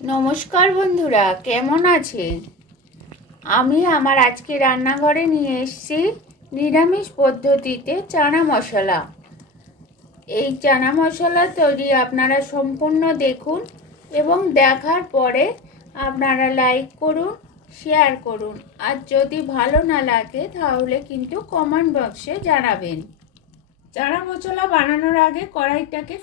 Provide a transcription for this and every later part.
नमस्कार बंधुरा केमन आछेन आमी आमार आजके रान्नाघरे निये एसेछि निरामिष पद्धतिते चाना मशला। এই চানা মশলা তৈরি আপনারা সম্পূর্ণ দেখুন এবং দেখার পরে আপনারা লাইক করুন, শেয়ার করুন, আর যদি ভালো না লাগে তাহলে কিন্তু কমেন্ট বক্সে জানাবেন। চানা মশলা বানানোর আগে কড়াইটাকে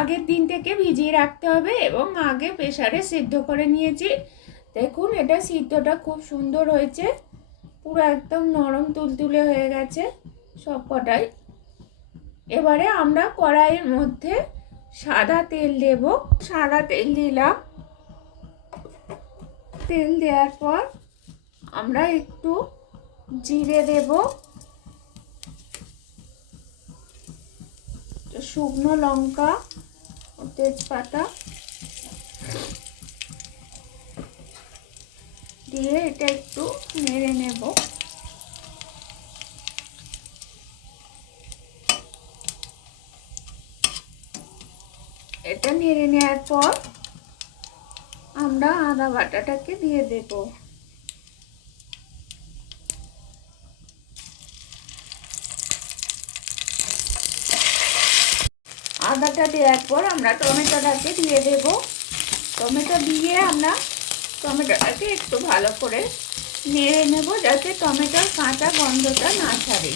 আগের দিন থেকে ভিজিয়ে রাখতে হবে এবং আগে প্রেসারে সিদ্ধ করে নিয়েছি। দেখুন এটা সিদ্ধটা খুব সুন্দর হয়েছে, পুরো একদম নরম তুলতুলে হয়ে গেছে সব কটাই। এবারে আমরা কড়াইয়ের মধ্যে সাদা তেল দেব। সাদা তেল দিলাম। তেল দেওয়ার পর আমরা একটু জিরে দেব, শুকনো লঙ্কা ও তেজপাতা দিয়ে এটা একটু নেড়ে নেব। এটা নেড়ে নেওয়ার পর আমরা আদা বাটাটাকে দিয়ে দেব। আদাটা দেওয়ার পর আমরা টমেটোটাকে দিয়ে দেব। টমেটো দিয়ে আমরা টমেটোটাকে একটু ভালো করে নেড়ে নেব যাতে টমেটোর কাঁচা গন্ধটা না ছাড়ে।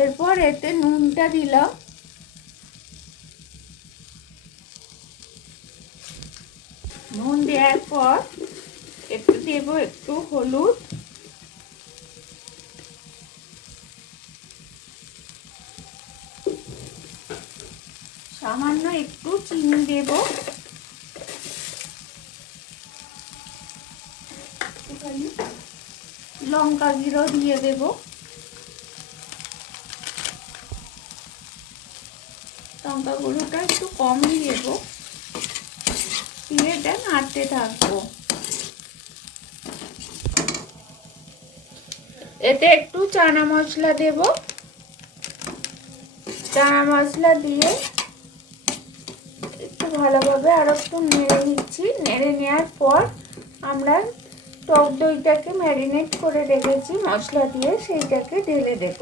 এরপর এতে নুনটা দিলাম, নুন দেওয়ার পর একটু দেব একটু হলুদ, সামান্য একটু চিনি দেব, লঙ্কা গুঁড়ো দিয়ে দেব, লঙ্কা গুঁড়োটা একটু কমই দেব, দিয়ে এটা নাড়তে থাকবো। এতে একটু চানা মশলা দেব। চানা মশলা দিয়ে একটু ভালোভাবে আরো একটু নেড়ে নিচ্ছি। নেড়ে নেওয়ার পর আমরা টক দইটাকে ম্যারিনেট করে রেখেছি মশলা দিয়ে, সেইটাকে ঢেলে দেব।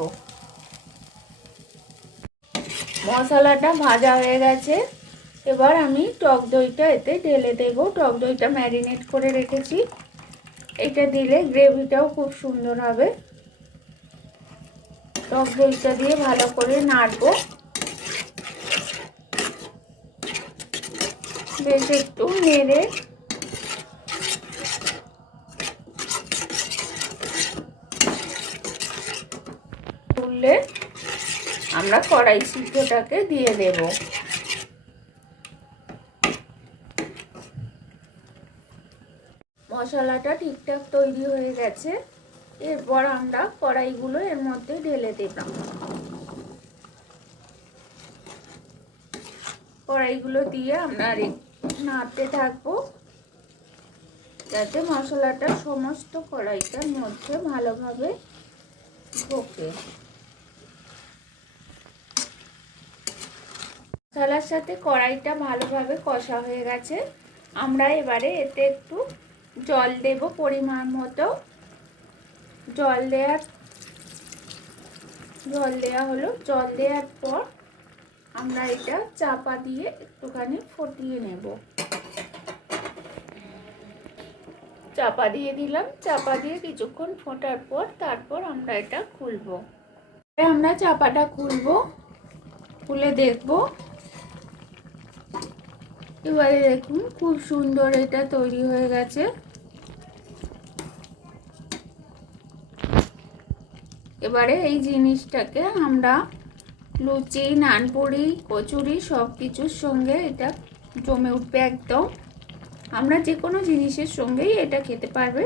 মশলাটা ভাজা হয়ে গেছে, এবার আমি টক দইটা এতে ঢেলে দেব। টক দইটা ম্যারিনেট করে রেখেছি, এটা দিলে গ্রেভিটাও খুব সুন্দর হবে। টক দইটা দিয়ে ভালো করে নাড়বো, বেশ একটু নেড়ে তুললে আমরা কড়াই সিদ্ধটাকে দিয়ে দেব। মশলাটা ঠিকঠাক তৈরি হয়ে গেছে, এরপর আমরা কড়াইগুলো এর মধ্যে ঢেলে দিলাম। কড়াইগুলো দিয়ে আমরা নাড়তে থাকবো যাতে মশলাটা সমস্ত কড়াইটার মধ্যে ভালোভাবে ঢোকে। মশলার সাথে কড়াইটা ভালোভাবে কষা হয়ে গেছে, আমরা এবারে এতে একটু জল দেব পরিমাণ মতো। জল দেওয়া হলো। জল দেওয়ার পর আমরা এটা চাপা দিয়ে একটুখানি ফুটিয়ে নেব। চাপা দিয়ে দিলাম। চাপা দিয়ে কিছুক্ষণ ফোটার পর তারপর আমরা এটা খুলবো। আমরা চাপাটা খুলে দেখব। এবারে দেখুন খুব সুন্দর এটা তৈরি হয়ে গেছে। এবারে এই জিনিসটাকে আমরা লুচি, নানপুরি, কচুরি সব কিছুর সঙ্গে এটা জমে উঠবে একদম। আমরা যে কোনো জিনিসের সঙ্গেই এটা খেতে পারবে।